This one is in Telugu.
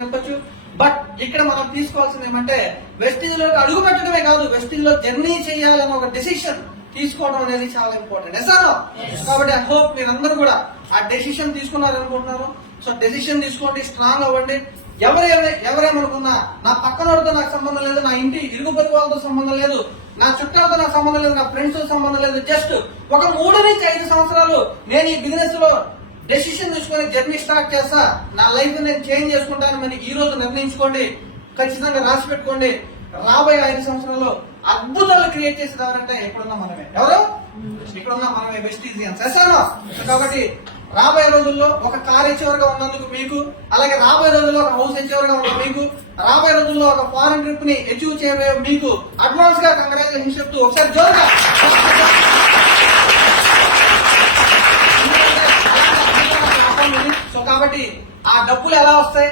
చెప్పచ్చు. బట్ ఇక్కడ మనం తీసుకోవాల్సింది ఏమంటే వెస్టిజ్ లో అడుగు పెట్టడమే కాదు, వెస్టిజ్ లో జర్నీ చేయాలన్న ఒక డెసిషన్ తీసుకోవడం అనేది చాలా ఇంపార్టెంట్. ఎసానో కాబట్టి ఐ హోప్ మీరందరూ కూడా ఆ డెసిషన్ తీసుకున్నారనుకుంటున్నాను. సో డెసిషన్ తీసుకోండి, స్ట్రాంగ్ అవ్వండి. ఎవరేమనుకున్నా నా పక్కనోడితో నాకు సంబంధం లేదు, నా ఇంటి ఇరుగు పొరుగు వాళ్ళతో సంబంధం లేదు, నా చుట్టాలతో నాకు సంబంధం లేదు, నా ఫ్రెండ్స్ తో సంబంధం లేదు. జస్ట్ ఒక 3 నుంచి 5 సంవత్సరాలు నేను ఈ బిజినెస్ లో డెసిషన్ తీసుకుని జర్నీ స్టార్ట్ చేస్తా, నా లైఫ్ నేను చేంజ్ చేసుకుంటాను అని ఈ రోజు నిర్ణయించుకోండి. ఖచ్చితంగా రాసి పెట్టుకోండి. రాబోయే 5 సంవత్సరాల్లో అద్భుతాలు క్రియేట్ చేసేదారంటే ఎక్కడున్నా మనమే. ఎవరు ఇక్కడున్నా మనమే వెస్టిజియన్స్. ఎసానో కాబట్టి రాబోయే రోజుల్లో ఒక కార్ ఇచ్చేవారుగా ఉన్నందుకు మీకు, అలాగే రాబోయే రోజుల్లో ఒక హౌస్ ఇచ్చేవారుగా ఉన్న మీకు, రాబోయే రోజుల్లో ఒక ఫారెన్ ట్రిప్ ని అచీవ్ చేయబోయే మీకు అడ్వాన్స్ గా కంగ్రాచులేషన్ చెప్తూ ఒకసారి జోరుగా. సో కాబట్టి ఆ డబ్బులు ఎలా వస్తాయి,